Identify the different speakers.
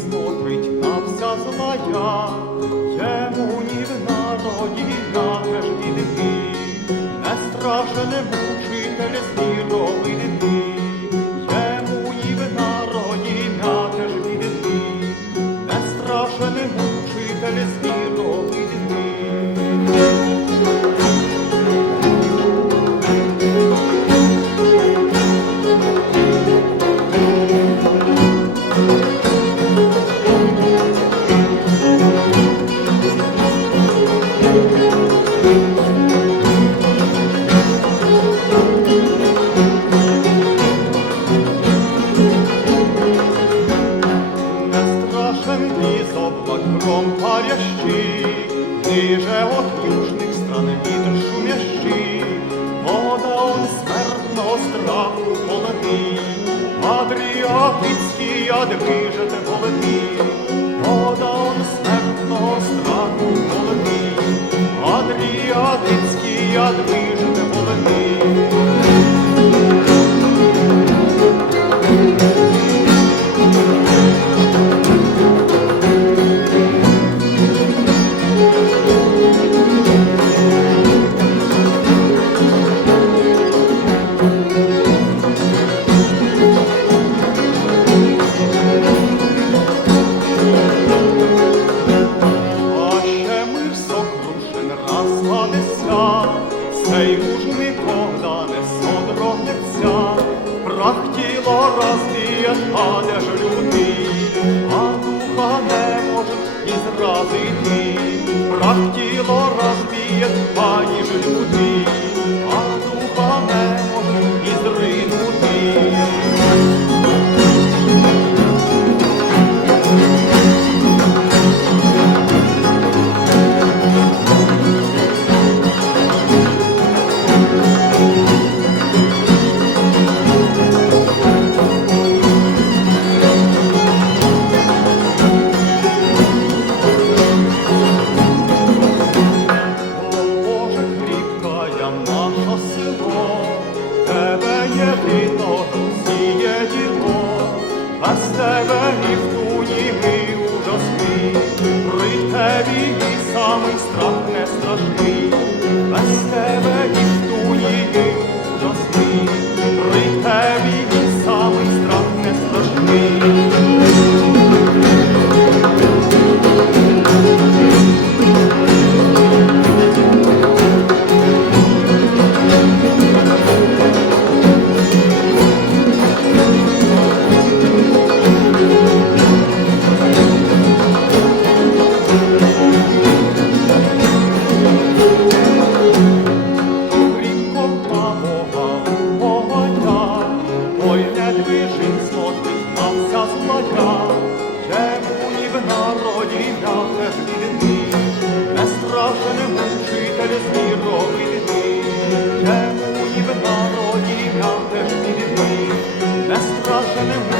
Speaker 1: Смотрить на вся злая, йому нівна народі теж і дивні, не страшне мучитель зніровий дивні, йому нівна родіна теж і не страшне мучитель зніровий Ком парящий, ниже от южных стран вітер шумящий, вода смертного страху полоти, Адріатицький, я дивижете. Розкладеться, муж мужний не содрогнеться, Прах тіло розб'є, а де ж люди, а духа не може і зразити. Прах тіло розвіє, а ніж люди, страшний, без тебе і в туні при тебе і самий страх не страшний. Не